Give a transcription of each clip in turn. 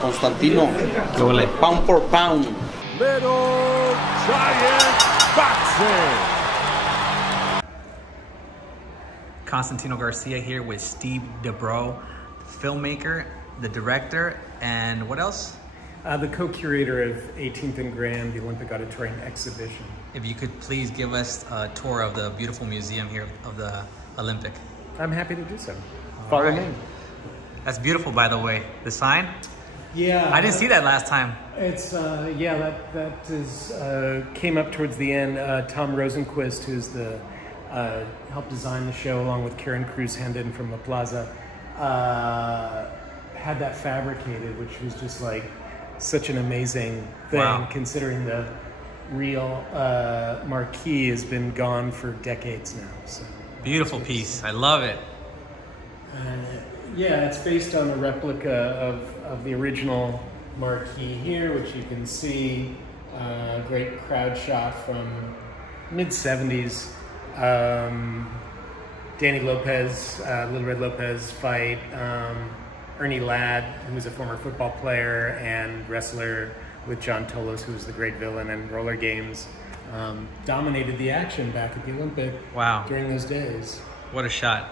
Constantino. ¿Qué huele? Pound for pound. Little Giant Boxing. Constantino Garcia here with Steve Debro, filmmaker, the director, and what else? The co-curator of 18th and Grand, the Olympic Auditorium exhibition. If you could please give us a tour of the beautiful museum here of the Olympic. I'm happy to do so. Follow me. That's beautiful, by the way. The sign? Yeah. I didn't see that last time. It's, yeah, that is, came up towards the end. Tom Rosenquist, who's the, helped design the show along with Karen Cruz-Hendon from La Plaza, had that fabricated, which was just like such an amazing thing, considering the real marquee has been gone for decades now. So beautiful piece. I love it. Yeah, it's based on a replica of the original marquee here, which you can see, great crowd shot from mid-70s. Danny Lopez, Little Red Lopez fight, Ernie Ladd, who was a former football player and wrestler with John Tolos, who was the great villain in Roller Games, dominated the action back at the Olympic during those days. What a shot.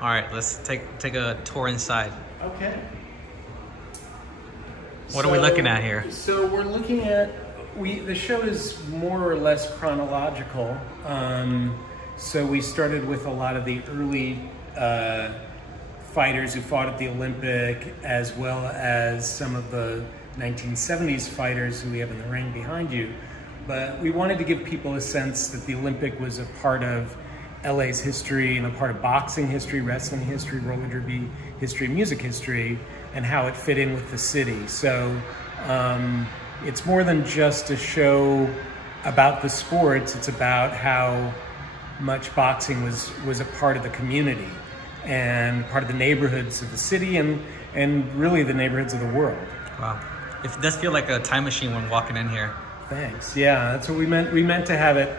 All right, let's take a tour inside. Okay. What are we looking at here? So we're looking at, the show is more or less chronological. So we started with a lot of the early fighters who fought at the Olympic, as well as some of the 1970s fighters who we have in the ring behind you. But we wanted to give people a sense that the Olympic was a part of LA's history and a part of boxing history, wrestling history, roller derby history, music history, and how it fit in with the city. So it's more than just a show about the sports. It's about how much boxing was a part of the community and part of the neighborhoods of the city and really the neighborhoods of the world. Wow. It does feel like a time machine when walking in here. Thanks. Yeah, that's what we meant. We meant to have it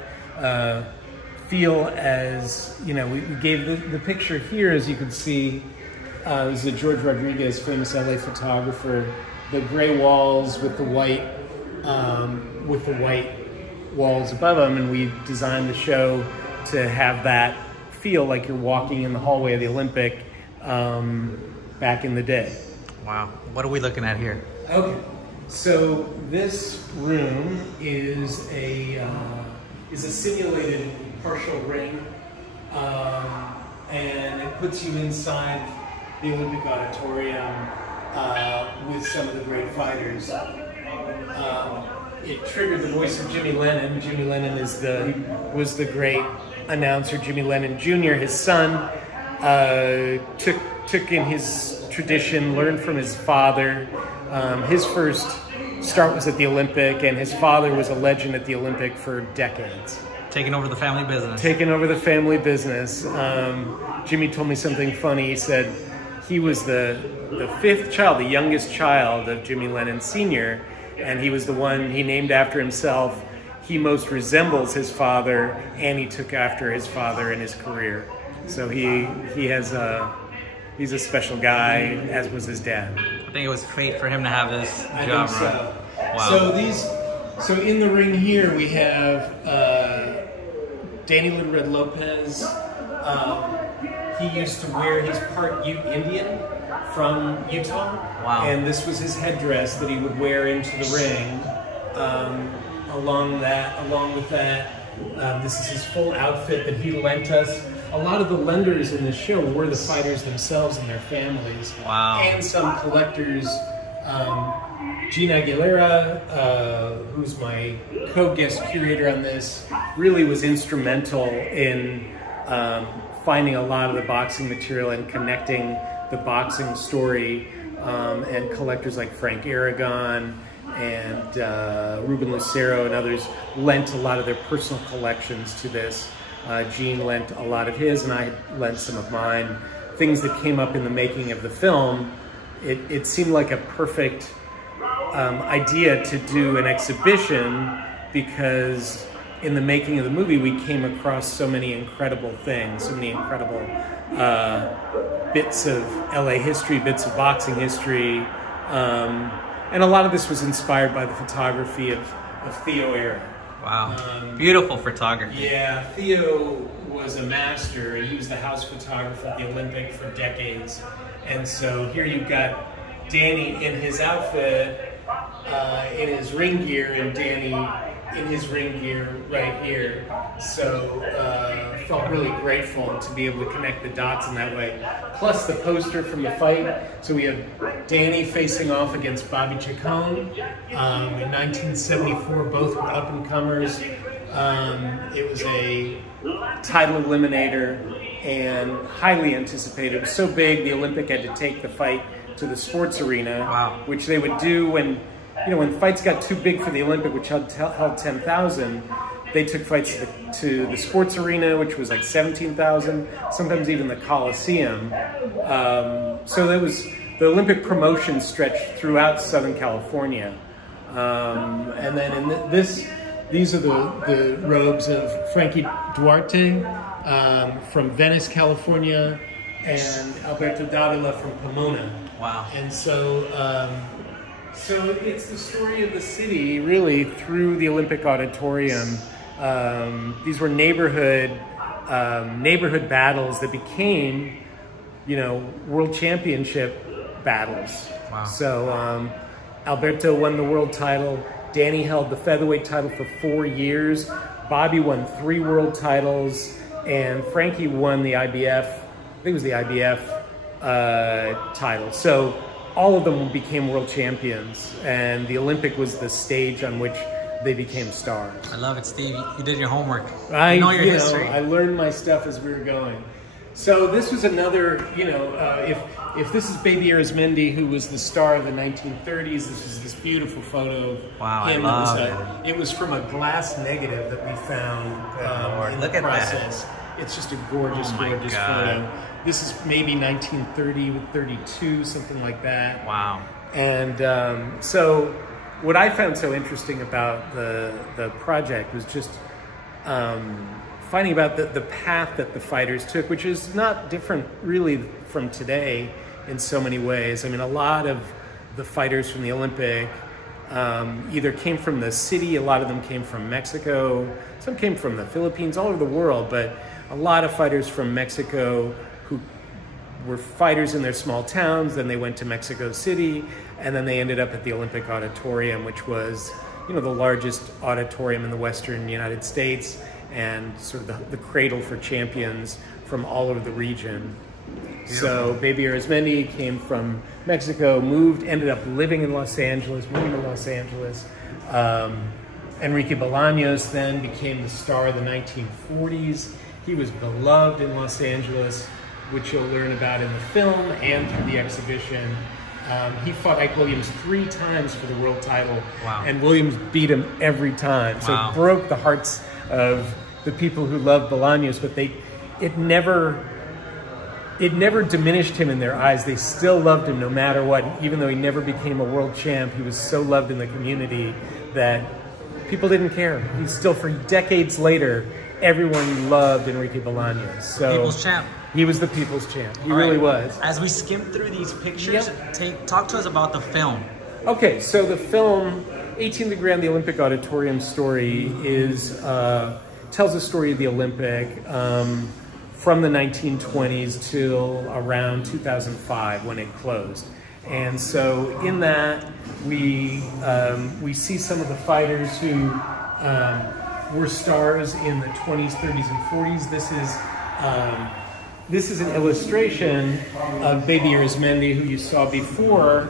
feel as, you know, we gave the picture here, as you can see, this is a George Rodriguez, famous LA photographer, the gray walls with the white walls above them, and we designed the show to have that feel like you're walking in the hallway of the Olympic back in the day. Wow. What are we looking at here? Okay, so this room is a simulated partial ring, and it puts you inside the Olympic Auditorium with some of the great fighters. It triggered the voice of Jimmy Lennon. Jimmy Lennon was the great announcer. Jimmy Lennon Jr., his son, took in his tradition, learned from his father. His first start was at the Olympic, and his father was a legend at the Olympic for decades. Taking over the family business. Taking over the family business. Jimmy told me something funny. He said he was the fifth child, the youngest child of Jimmy Lennon Sr., and he was the one he named after himself. He most resembles his father, and he took after his father in his career. So he's a special guy, as was his dad. I think it was fate for him to have this job, think so. Right? Wow. So in the ring here we have Danny Little Red Lopez. He used to wear, he's part Ute Indian from Utah. Wow. And this was his headdress that he would wear into the ring. Along with that, this is his full outfit that he lent us. A lot of the lenders in this show were the fighters themselves and their families. Wow. And some collectors. Gina Aguilera, who's my co-guest curator on this, really was instrumental in finding a lot of the boxing material and connecting the boxing story. And collectors like Frank Aragon and Ruben Lucero and others lent a lot of their personal collections to this. Gene lent a lot of his, and I lent some of mine. Things that came up in the making of the film. It seemed like a perfect idea to do an exhibition, because in the making of the movie we came across so many incredible things, so many incredible bits of LA history, bits of boxing history, And a lot of this was inspired by the photography of Theo Era. Wow, beautiful photography. Yeah, Theo was a master. He was the house photographer at the Olympic for decades. And so here you've got Danny in his outfit, in his ring gear, and Danny in his ring gear right here. So felt really grateful to be able to connect the dots in that way. Plus the poster from the fight. So we have Danny facing off against Bobby Chacon in 1974. Both were up-and-comers. It was a title eliminator and highly anticipated. It was so big, the Olympic had to take the fight to the sports arena, wow, which they would do when, you know, when fights got too big for the Olympic, which held 10,000, they took fights to the sports arena, which was like 17,000, sometimes even the Coliseum. So that was, the Olympic promotion stretched throughout Southern California. And then in these are the robes of Frankie Duarte from Venice, California, and Alberto Davila from Pomona. Wow. And so, so it's the story of the city, really, through the Olympic Auditorium. These were neighborhood battles that became, you know, world championship battles. Wow. So Alberto won the world title. Danny held the featherweight title for 4 years. Bobby won 3 world titles, and Frankie won the IBF. I think it was the IBF title. So all of them became world champions, and the Olympic was the stage on which they became stars. I love it, Steve. You did your homework. I know your history. I learned my stuff as we were going. So this was another, you know, if this is Baby Arizmendi, who was the star of the 1930s, this is this beautiful photo of wow, him. I love it was from a glass negative that we found in Look the at process. that. It's just a gorgeous, gorgeous photo. This is maybe 1930, 32, something like that. Wow. And so what I found so interesting about the project was just finding about the path that the fighters took, which is not different really from today in so many ways. I mean, a lot of the fighters from the Olympic either came from the city, a lot of them came from Mexico, some came from the Philippines, all over the world, but a lot of fighters from Mexico who were fighters in their small towns, then they went to Mexico City, and then they ended up at the Olympic Auditorium, which was, you know, the largest auditorium in the Western United States, and sort of the cradle for champions from all over the region. Beautiful. So Baby Arizmendi came from Mexico, ended up living in Los Angeles, moving to Los Angeles. Enrique Bolaños then became the star of the 1940s. He was beloved in Los Angeles, which you'll learn about in the film and through the exhibition. He fought Ike Williams 3 times for the world title, wow, and Williams beat him every time. So wow, it broke the hearts of the people who loved Bolaños, but it never diminished him in their eyes. They still loved him no matter what. Even though he never became a world champ, he was so loved in the community that people didn't care. He's still, for decades later, everyone loved Enrique Bolaños. So people's champ. He was the people's champ. He All really right. was. As we skim through these pictures, talk to us about the film. Okay, so the film, 18th Degree on the Olympic Auditorium Story, tells the story of the Olympic from the 1920s till around 2005 when it closed. And so in that, we see some of the fighters who were stars in the 20s, 30s, and 40s. This is an illustration of Baby Arizmendi, who you saw before,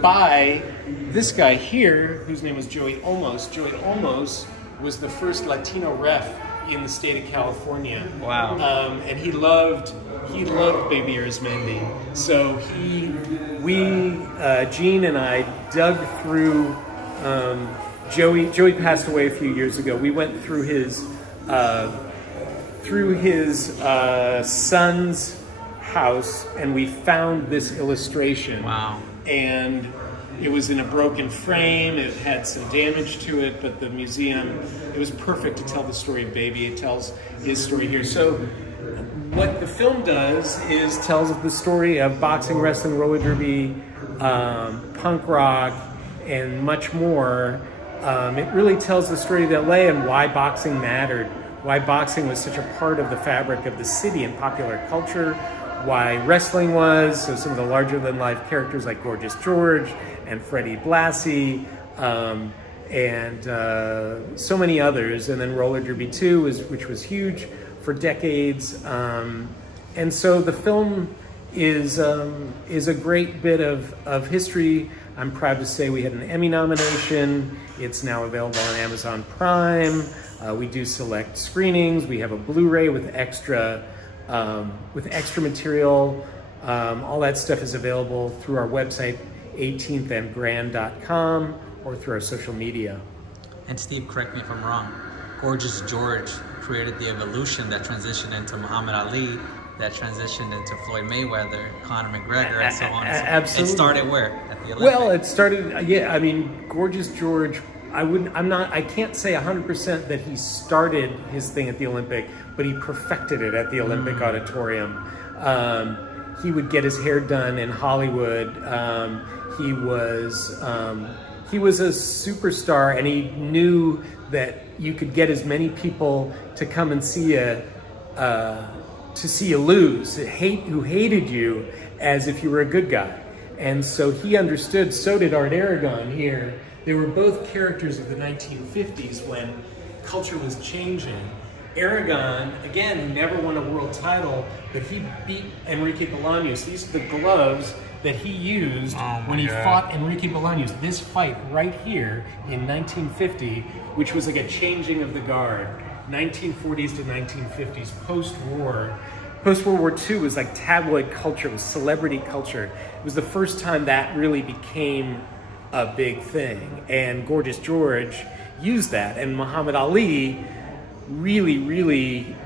by this guy here, whose name was Joey Olmos. Joey Olmos was the first Latino ref in the state of California. Wow. And he loved Baby Arizmendi. So Gene and I dug through, Joey passed away a few years ago. We went through his son's house, and we found this illustration. Wow. And it was in a broken frame. It had some damage to it, but the museum, it was perfect to tell the story of Baby. It tells his story here. So what the film does is tells the story of boxing, wrestling, roller derby, punk rock, and much more. It really tells the story of LA and why boxing mattered, why boxing was such a part of the fabric of the city and popular culture, why wrestling was, so some of the larger-than-life characters like Gorgeous George and Freddie Blassie, and so many others, and then roller derby too, which was huge for decades. And so the film is a great bit of history. I'm proud to say we had an Emmy nomination. It's now available on Amazon Prime. We do select screenings. We have a Blu-ray with extra material. All that stuff is available through our website, 18thandgrand.com, or through our social media. And Steve, correct me if I'm wrong, Gorgeous George created the evolution that transitioned into Muhammad Ali, that transitioned into Floyd Mayweather, Conor McGregor, and so on. Absolutely. It started where? At the Olympics? Well, it started, yeah, I mean, Gorgeous George, I can't say 100% that he started his thing at the Olympic, but he perfected it at the Olympic Auditorium. He would get his hair done in Hollywood. He was a superstar, and he knew that you could get as many people to come and see you lose, who hated you, as if you were a good guy. And so he understood, so did Art Aragon here. They were both characters of the 1950s when culture was changing. Aragon, again, who never won a world title, but he beat Enrique Bolaños. These are the gloves that he used when he fought Enrique Bolaños. This fight right here in 1950, which was like a changing of the guard. 1940s to 1950s, post-war. Post-World War II was like tabloid culture, it was celebrity culture. It was the first time that really became a big thing. And Gorgeous George used that. And Muhammad Ali really, really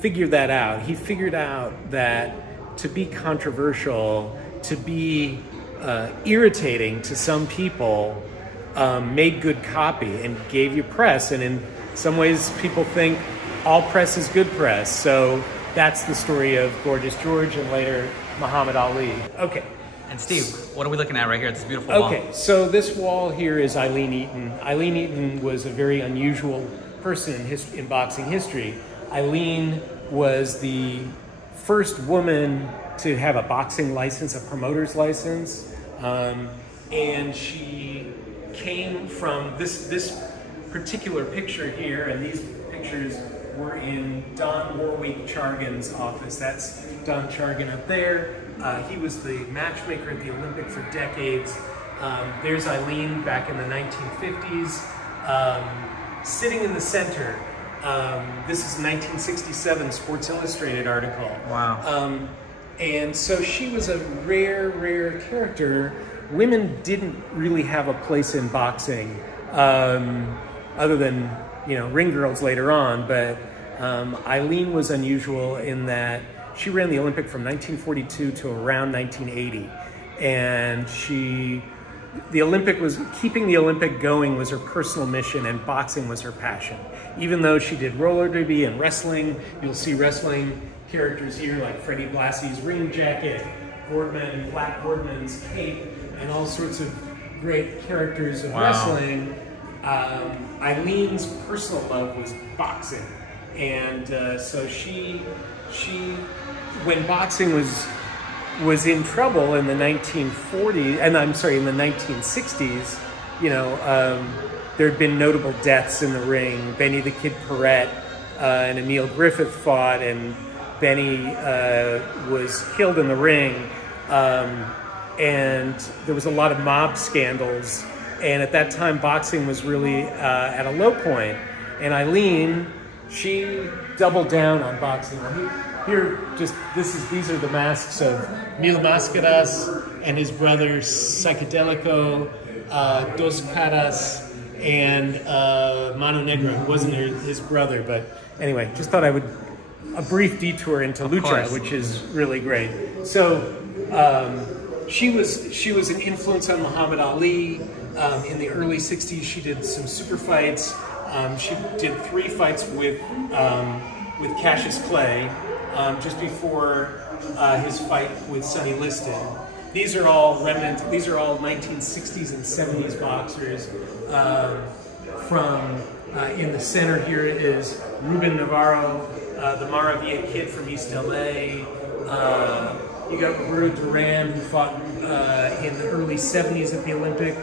figured that out. He figured out that to be controversial, to be irritating to some people, made good copy and gave you press. And in some ways, people think all press is good press. So that's the story of Gorgeous George and later Muhammad Ali. Okay. And Steve, what are we looking at right here? It's this beautiful wall. Okay, so this wall here is Aileen Eaton. Aileen Eaton was a very unusual person in boxing history. Aileen was the first woman to have a boxing license, a promoter's license, and she came from this particular picture here, and these pictures were in Don Warwick Chargan's office. That's Don Chargan up there. He was the matchmaker at the Olympic for decades. There's Aileen back in the 1950s, sitting in the center. This is a 1967 Sports Illustrated article. Wow. And so she was a rare character. Women didn't really have a place in boxing, other than, you know, ring girls later on, but Aileen was unusual in that she ran the Olympic from 1942 to around 1980. And keeping the Olympic going was her personal mission, and boxing was her passion. Even though she did roller derby and wrestling, you'll see wrestling characters here like Freddie Blassie's ring jacket, Black Boardman's cape, and all sorts of great characters of wrestling. Eileen's personal love was boxing, and so she when boxing was in trouble in the 1940s, and I'm sorry, in the 1960s, you know, there had been notable deaths in the ring. Benny the Kid Paret and Emil Griffith fought, and Benny was killed in the ring, and there was a lot of mob scandals. And at that time, boxing was really at a low point. And Aileen, she doubled down on boxing. Here, these are the masks of Mil Máscaras and his brother Psychedelico, Dos Caras, and Mano Negra, who wasn't his brother. But anyway, just thought I would, a brief detour into lucha, which is really great. So she was an influence on Muhammad Ali. In the early 60s, she did some super fights. She did 3 fights with Cassius Clay just before his fight with Sonny Liston. these are all remnants. These are all 1960s and 70s boxers. From in the center here is Ruben Navarro, the Maravilla kid from East LA. You got Roberto Duran, who fought in the early 70s at the Olympic.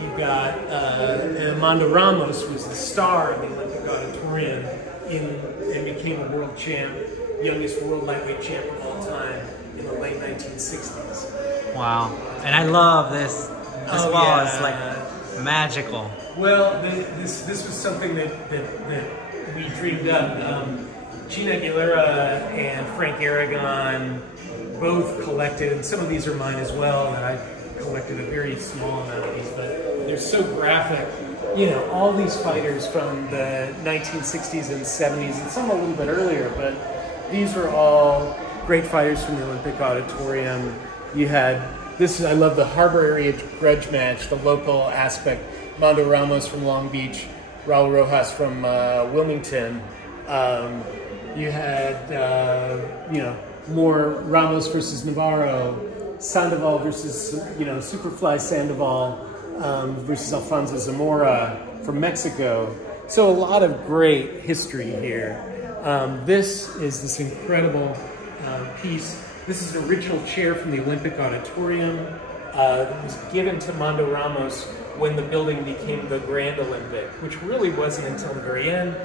You got Amanda Ramos was the star of the Olympic Auditorium and became a world champ, youngest world lightweight champ of all time in the late 1960s. Wow. And I love this. This wall is like magical. Well, this was something that we dreamed up. Gina Aguilera and Frank Aragon both collected, and some of these are mine as well, that I collected a very small amount of these, but they're so graphic. You know, all these fighters from the 1960s and 70s, and some a little bit earlier, but these were all great fighters from the Olympic Auditorium. You had this, I love the Harbor Area grudge match, the local aspect. Mondo Ramos from Long Beach, Raul Rojas from Wilmington. You had, you know, more Ramos versus Navarro, Sandoval versus, you know, Superfly Sandoval versus Alfonso Zamora from Mexico. So a lot of great history here. This is this incredible piece. This is an original chair from the Olympic Auditorium that was given to Mondo Ramos when the building became the Grand Olympic, which really wasn't until the very end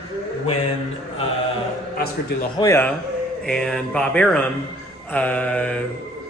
when Oscar de la Hoya and Bob Arum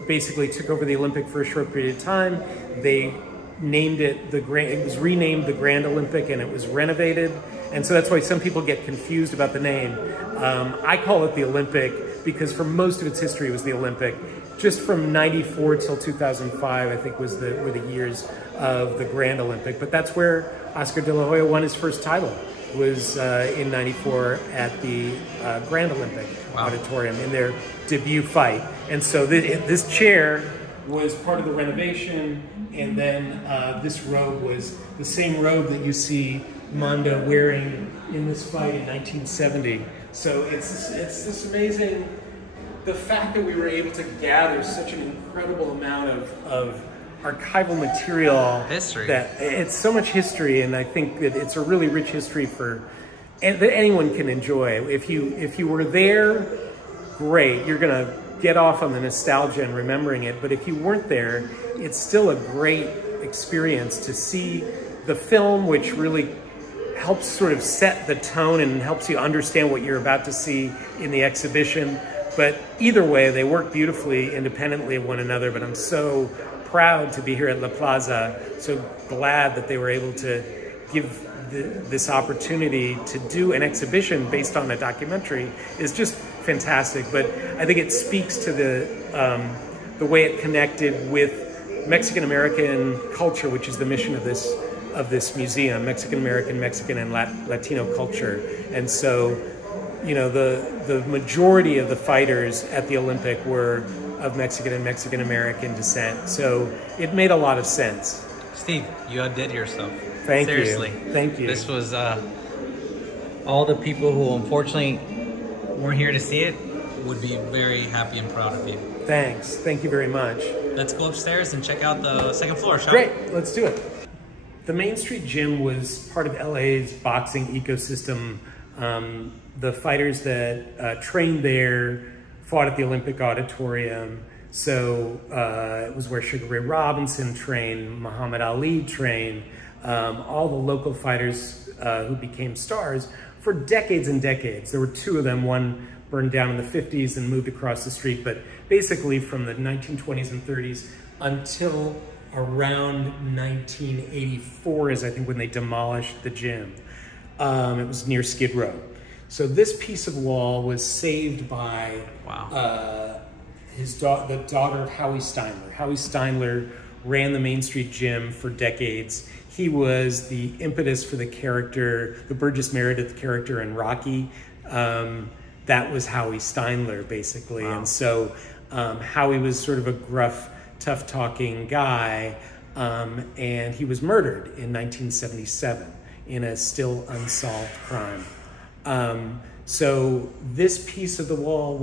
basically took over the Olympic for a short period of time. They named it it was renamed the Grand Olympic, and it was renovated. And so that's why some people get confused about the name. I call it the Olympic because for most of its history it was the Olympic. Just from 94 till 2005, I think, were the years of the Grand Olympic. But that's where Oscar de la Hoya won his first title, was in 94 at the Grand Olympic Auditorium in their debut fight. And so this chair was part of the renovation, and then this robe was the same robe that you see Mondo wearing in this fight in 1970. So it's this amazing, the fact that we were able to gather such an incredible amount of archival material. History. That it's so much history, and I think that it's a really rich history that anyone can enjoy. If you were there, great, you're gonna get off on the nostalgia and remembering it, but if you weren't there, it's still a great experience to see the film, which really helps sort of set the tone and helps you understand what you're about to see in the exhibition. But either way, they work beautifully independently of one another, but I'm so proud to be here at La Plaza, so glad that they were able to give this opportunity to do an exhibition based on a documentary is just fantastic. But I think it speaks to the way it connected with Mexican-American culture, which is the mission of this museum, Mexican-American, Mexican and Latino culture. And so, you know, the majority of the fighters at the Olympic were of Mexican and Mexican-American descent. So it made a lot of sense. Steve, you outdid yourself. Thank you. Seriously. Thank you. This was all the people who unfortunately weren't here to see it would be very happy and proud of you. Thanks. Thank you very much. Let's go upstairs and check out the second floor, shall we? Great. Let's do it. The Main Street Gym was part of LA's boxing ecosystem. The fighters that trained there fought at the Olympic Auditorium. So it was where Sugar Ray Robinson trained, Muhammad Ali trained, all the local fighters who became stars for decades and decades. There were two of them, one burned down in the 50s and moved across the street, but basically from the 1920s and 30s until around 1984 is I think when they demolished the gym. It was near Skid Row. So this piece of wall was saved by the daughter of Howie Steinler. Howie Steinler ran the Main Street Gym for decades. He was the impetus for the character, the Burgess Meredith character in Rocky. That was Howie Steinler, basically. Wow. And so Howie was sort of a gruff, tough-talking guy, and he was murdered in 1977 in a still unsolved crime. So this piece of the wall,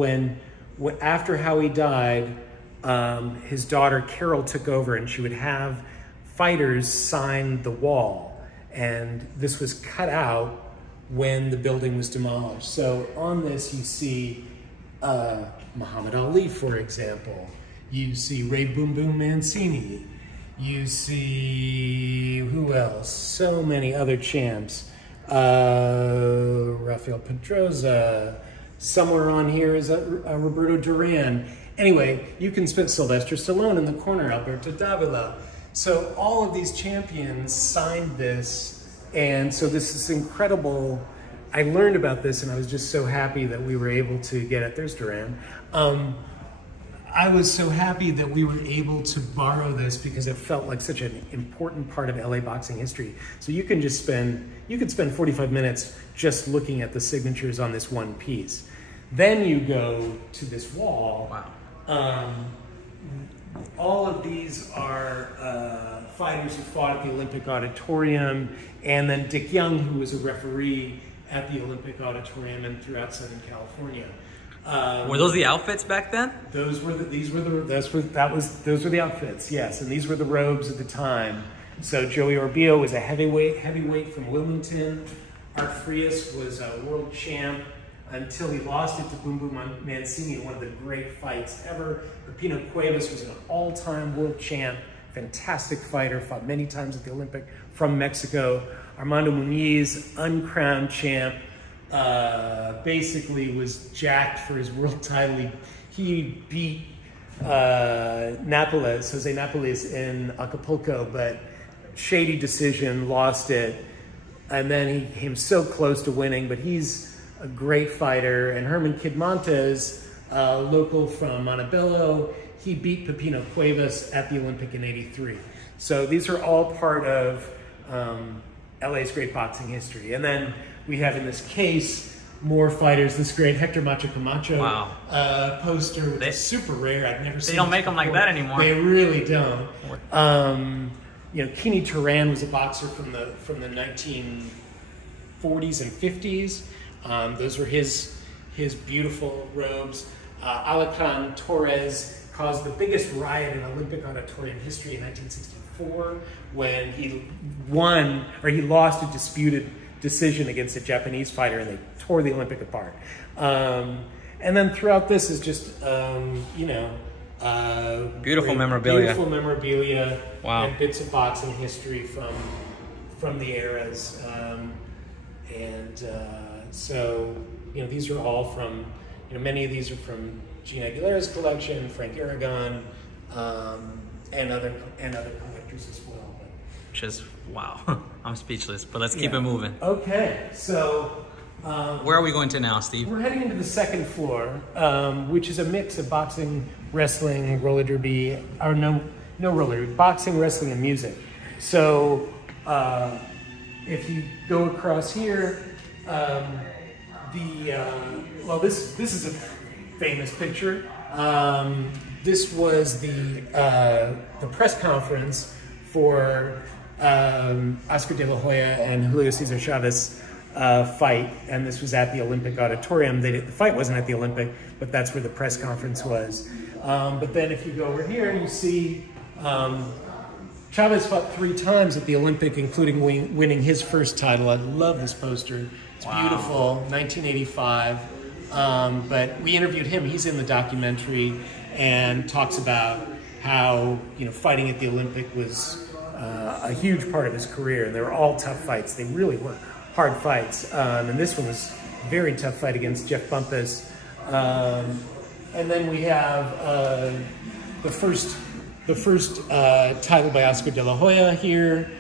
after Howie died, his daughter Carol took over, and she would have fighters sign the wall. And this was cut out when the building was demolished. So on this you see Muhammad Ali, for example. You see Ray Boom Boom Mancini. You see, who else? So many other champs. Rafael Pedrosa. Somewhere on here is Roberto Duran. Anyway, you can spend Sylvester Stallone in the corner, Alberto Davila. So all of these champions signed this, and so this is incredible. I learned about this, and I was just so happy that we were able to get it. There's Duran. I was so happy that we were able to borrow this because it felt like such an important part of LA boxing history. So you can just you could spend 45 minutes just looking at the signatures on this one piece. Then you go to this wall. Wow. All of these are fighters who fought at the Olympic Auditorium, and then Dick Young, who was a referee at the Olympic Auditorium and throughout Southern California. Were those the outfits back then? Those were the outfits, yes, and these were the robes at the time. So Joey Orbio was a heavyweight from Wilmington. Art Frias was a world champ until he lost it to Boom Boom Mancini in one of the great fights ever. Pepino Cuevas was an all-time world champ, fantastic fighter, fought many times at the Olympic from Mexico. Armando Muniz, uncrowned champ, basically was jacked for his world title. He beat Jose Napoles in Acapulco, but shady decision, lost it. And then he came so close to winning, but he's a great fighter. And Herman Kid Montes, local from Montebello, he beat Pepino Cuevas at the Olympic in '83. So these are all part of LA's great boxing history. And then we have in this case more fighters. This great Hector Macho Camacho poster, which is super rare. I've never seen. They don't make them like that anymore. They really don't. You know, Kini Turan was a boxer from the 1940s and 50s. Those were his beautiful robes. Alacran Torres caused the biggest riot in Olympic Auditorium history in 1964 when he lost a disputed decision against a Japanese fighter, and they tore the Olympic apart. And then throughout this is just, beautiful memorabilia. Beautiful memorabilia. Wow. And bits of boxing history from the eras. So, these are all from, many of these are from Gene Aguilera's collection, Frank Aragon, and other collectors as well. Just, wow. I'm speechless, but let's keep it moving. Okay, so... where are we going to now, Steve? We're heading into the second floor, which is a mix of boxing, wrestling, roller derby, or no roller derby, boxing, wrestling, and music. So if you go across here, this is a famous picture. This was the press conference for Oscar de la Hoya and Julio Cesar Chavez fight, and this was at the Olympic Auditorium. The fight wasn't at the Olympic, but that's where the press conference was. But then if you go over here, you see Chavez fought 3 times at the Olympic, including winning his first title. I love this poster. It's beautiful, 1985. But we interviewed him. He's in the documentary and talks about how fighting at the Olympic was a huge part of his career, and they were all tough fights. They really were hard fights, and this one was a very tough fight against Jeff Bumpus. And then we have the first title by Oscar de la Hoya here,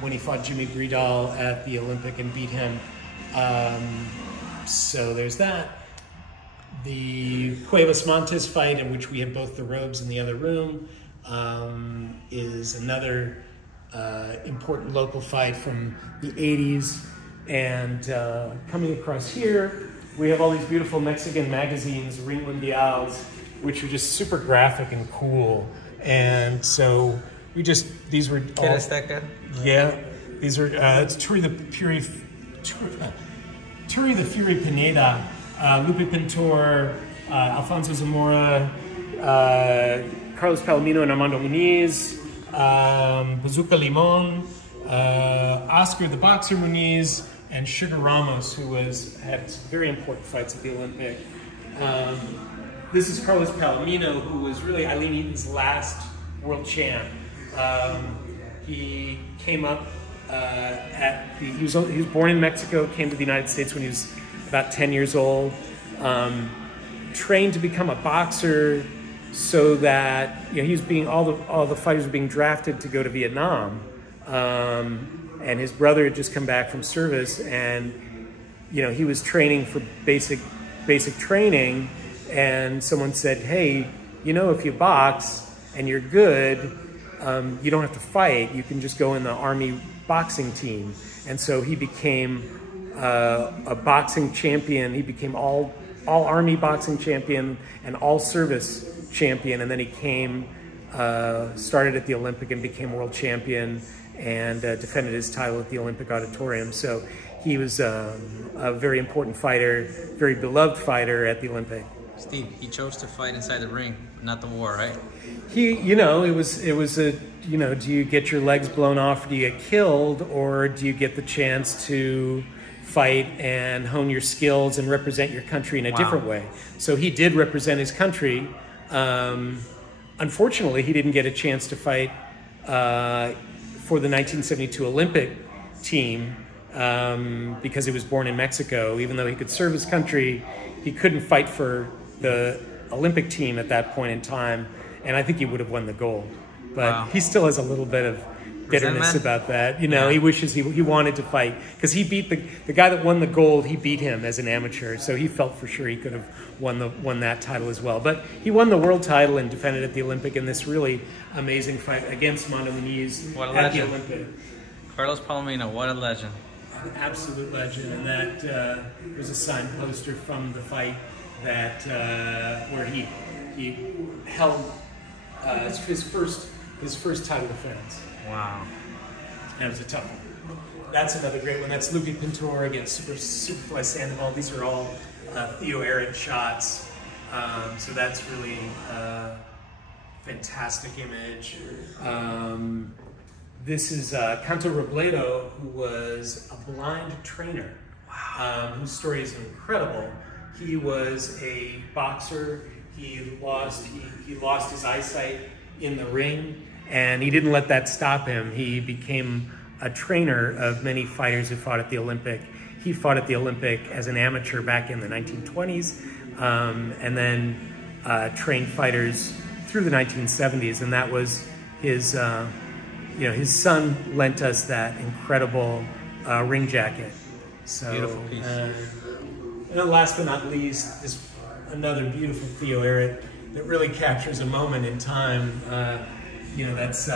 when he fought Jimmy Gridal at the Olympic and beat him. So there's that. The Cuevas Montes fight, in which we have both the robes in the other room, is another important local fight from the 80s. And coming across here, we have all these beautiful Mexican magazines, Ring Mundials, which are just super graphic and cool. And so these were all... Yeah, these are, it's Turi the Fury Pineda, Lupe Pintor, Alfonso Zamora, Carlos Palomino and Armando Muniz, Bazooka Limon, Oscar the Boxer Muniz, and Sugar Ramos, who had some very important fights at the Olympic. This is Carlos Palomino, who was really Aileen Eaton's last world champ. He came up he was born in Mexico, came to the United States when he was about 10 years old, trained to become a boxer so that, you know, he was being, all the fighters were being drafted to go to Vietnam. And his brother had just come back from service, and, you know, he was training for basic training, and someone said, hey, you know, if you box and you're good, you don't have to fight. You can just go in the Army boxing team. And so he became a boxing champion. He became all Army boxing champion and all service champion. And then he started at the Olympic and became world champion and defended his title at the Olympic Auditorium. So he was a very important fighter, very beloved fighter at the Olympic. Steve, he chose to fight inside the ring, not the war, right? You know, it was a, you know, do you get your legs blown off, or do you get killed, or do you get the chance to fight and hone your skills and represent your country in a different way? So he did represent his country. Unfortunately, he didn't get a chance to fight for the 1972 Olympic team because he was born in Mexico. Even though he could serve his country, he couldn't fight for the Olympic team at that point in time, and I think he would have won the gold. But he still has a little bit of bitterness about that. You know, he wishes he wanted to fight, because he beat the guy that won the gold. He beat him as an amateur, so he felt for sure he could have won that title as well. But he won the world title and defended at the Olympic in this really amazing fight against Armando Muniz at the Olympic. Carlos Palomino, what a legend. An absolute legend, and that was a signed poster from the fight that where he held his first title defense. Wow. That was a tough one. That's another great one. That's Lupi Pintor against Superfly Sandoval. These are all Theo Aaron shots. So that's really a fantastic image. This is Canto Robledo, who was a blind trainer, whose story is incredible. He was a boxer. He lost his eyesight in the ring, and he didn't let that stop him. He became a trainer of many fighters who fought at the Olympic. He fought at the Olympic as an amateur back in the 1920s, and then trained fighters through the 1970s, and that was his. You know, his son lent us that incredible ring jacket. So, beautiful piece. And then last but not least, is another beautiful Theo Aaron that really captures a moment in time. You know, that's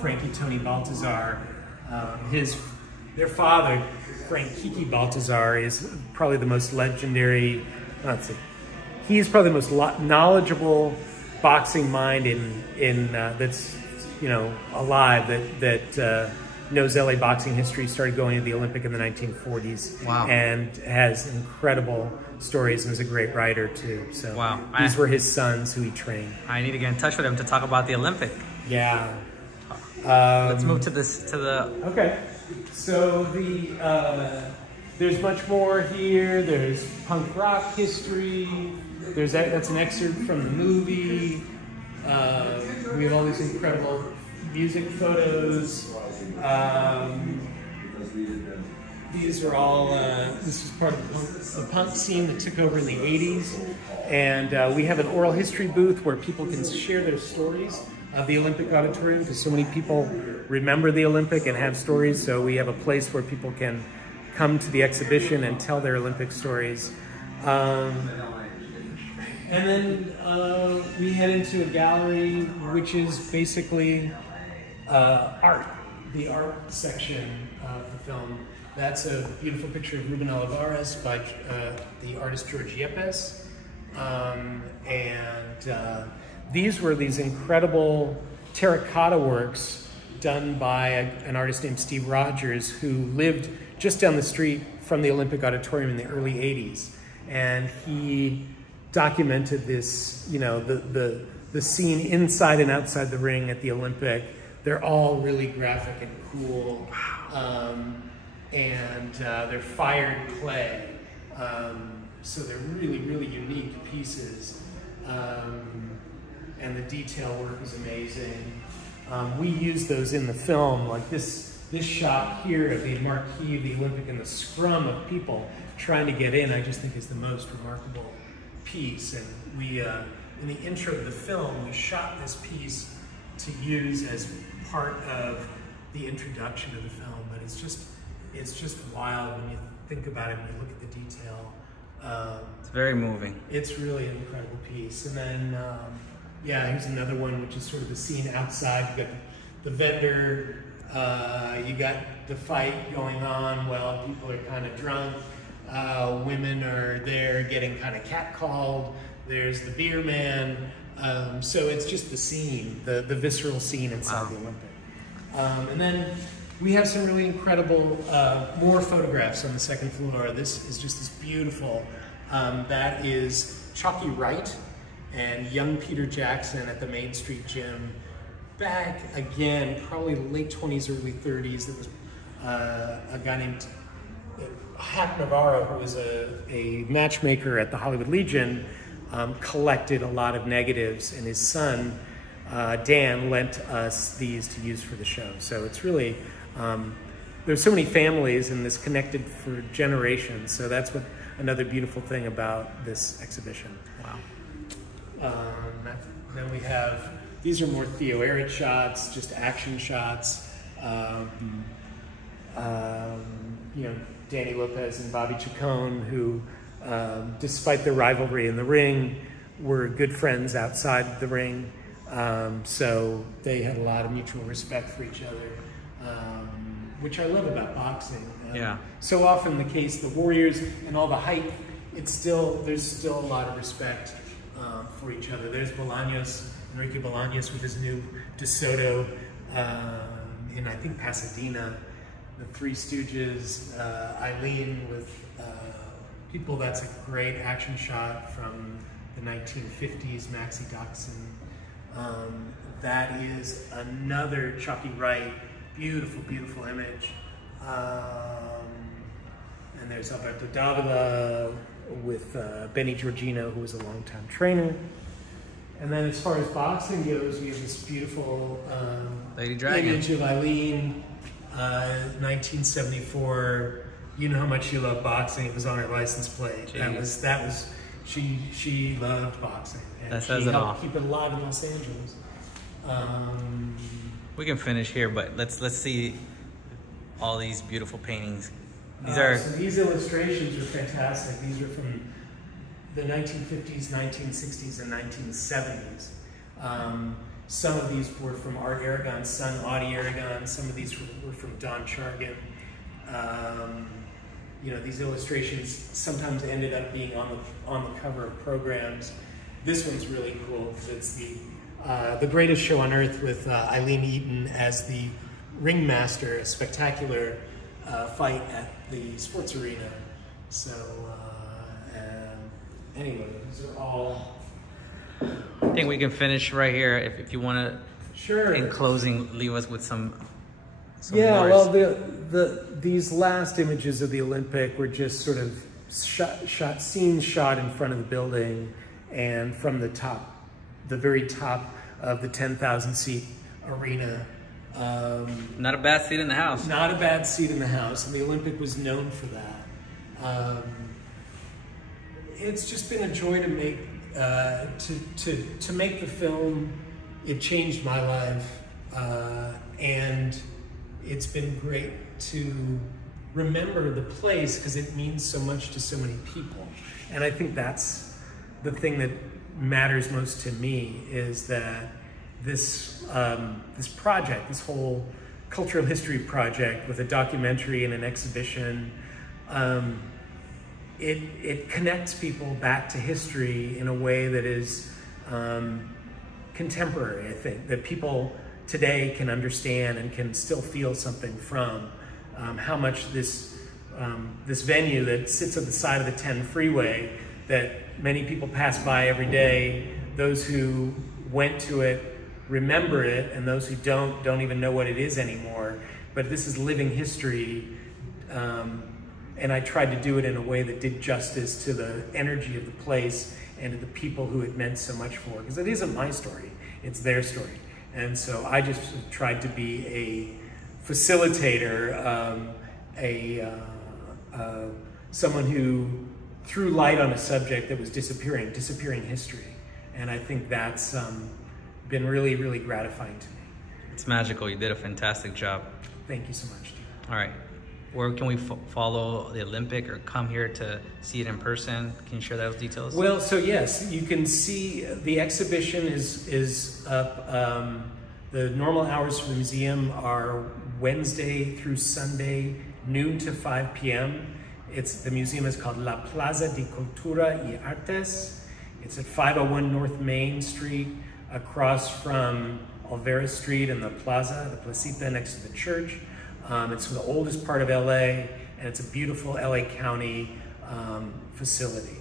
Frankie Tony Baltazar. Their father, Frank Kiki Baltazar, is probably the most legendary. He's probably the most knowledgeable boxing mind that's, you know, alive, that knows LA boxing history. Started going to the Olympic in the 1940s. Wow. And has incredible stories, and was a great writer too. So wow. These were his sons who he trained. I need to get in touch with him to talk about the Olympic. Yeah. Let's move to the. Okay. So there's much more here. There's punk rock history. That's an excerpt from the movie. We have all these incredible music photos. These are all, this is part of the punk scene that took over in the 80s. And we have an oral history booth where people can share their stories of the Olympic Auditorium, because so many people remember the Olympic and have stories. So we have a place where people can come to the exhibition and tell their Olympic stories. And then we head into a gallery, which is basically art, the art section of the film. That's a beautiful picture of Ruben Olivares by the artist George Yepes. These were these incredible terracotta works done by an artist named Steve Rogers, who lived just down the street from the Olympic Auditorium in the early 80s. And he documented this, you know, the the scene inside and outside the ring at the Olympic, they're all really graphic and cool. And they're fired clay. So they're really, really unique pieces. And the detail work is amazing. We use those in the film, like this shot here of the marquee of the Olympic and the scrum of people trying to get in, I just think is the most remarkable piece. And we, in the intro of the film, we shot this piece to use as part of the introduction of the film, but it's just wild when you think about it, when you look at the detail. It's very moving. It's really an incredible piece. And then, yeah, here's another one, which is sort of the scene outside. You got the vendor, you got the fight going on while people are kind of drunk. Women are there getting kind of catcalled. There's the beer man. So it's just the scene, the visceral scene inside the Olympic. And then we have some really incredible, more photographs on the second floor. This is just this beautiful, that is Chalky Wright and young Peter Jackson at the Main Street Gym. Back again, probably late 20s, early 30s, there was a guy named Hack Navarro, who was a matchmaker at the Hollywood Legion, collected a lot of negatives, and his son, Dan, lent us these to use for the show. So it's really, there's so many families and this connected for generations. So that's what another beautiful thing about this exhibition. Wow. Then we have, these are more Theo Ehret shots, just action shots. You know, Danny Lopez and Bobby Chacon, who, despite their rivalry in the ring, were good friends outside the ring. So they had a lot of mutual respect for each other, which I love about boxing. Yeah. So often the case, the warriors and all the hype, there's still a lot of respect for each other. There's Bolaños, Enrique Bolaños with his new De Soto in, I think, Pasadena. The Three Stooges, Aileen with people. That's a great action shot from the 1950s, Maxie Dachshund. That is another Chalky Wright, beautiful, beautiful image. And there's Alberto Davila with Benny Giorgino, who was a longtime trainer. And then as far as boxing goes, we have this beautiful Lady Dragon image of Aileen, 1974. You know how much you love boxing. It was on her license plate. Jeez. That was she loved boxing. And that says it all. Keep it alive in Los Angeles. We can finish here, but let's see all these beautiful paintings. These so these illustrations are fantastic. These are from the 1950s, 1960s, and 1970s. Some of these were from Art Aragon's son, Audie Aragon. Some of these were from Don Chargan. You know, these illustrations sometimes ended up being on the cover of programs. This one's really cool because it's the Greatest Show on Earth with Aileen Eaton as the ringmaster, a spectacular fight at the sports arena. So anyway, these are all. I think we can finish right here if you want to. Sure. In closing, leave us with some yeah, words. Well, these last images of the Olympic were just sort of scenes shot in front of the building, and from the top, the very top of the 10,000 seat arena. Not a bad seat in the house. Not a bad seat in the house, and the Olympic was known for that. It's just been a joy to make to make the film. It changed my life, and it's been great to remember the place because it means so much to so many people. And I think that's the thing that matters most to me, is that this this project, this whole cultural history project with a documentary and an exhibition, it connects people back to history in a way that is contemporary, I think, that people today can understand and can still feel something from. How much this venue that sits at the side of the 10 freeway that many people pass by every day, those who went to it remember it, and those who don't even know what it is anymore. But this is living history, and I tried to do it in a way that did justice to the energy of the place and to the people who it meant so much for, because it isn't my story, it's their story. And so I just tried to be a facilitator, someone who threw light on a subject that was disappearing history. And I think that's been really, really gratifying to me. It's magical. You did a fantastic job. Thank you so much, Steve. All right. Where can we follow the Olympic or come here to see it in person? Can you share those details? Well, so yes, you can see the exhibition is up. The normal hours for the museum are Wednesday through Sunday, noon to 5 p.m. The museum is called La Plaza de Cultura y Artes. It's at 501 North Main Street, across from Olvera Street and the plaza, the placita next to the church. It's the oldest part of LA, and it's a beautiful LA County facility.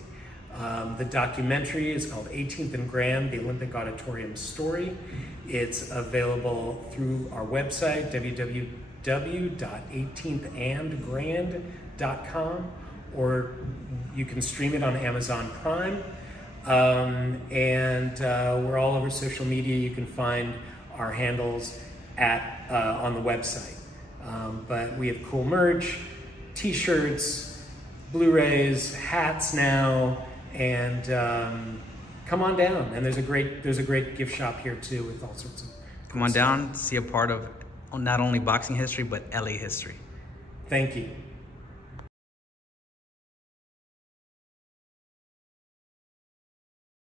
The documentary is called 18th and Grand, the Olympic Auditorium Story. It's available through our website, www.18thandgrand.com, or you can stream it on Amazon Prime. We're all over social media. You can find our handles on the website. But we have cool merch, t-shirts, Blu-rays, hats now, and come on down. And there's a great gift shop here too with all sorts of. Come on down, see a part of not only boxing history but LA history. Thank you.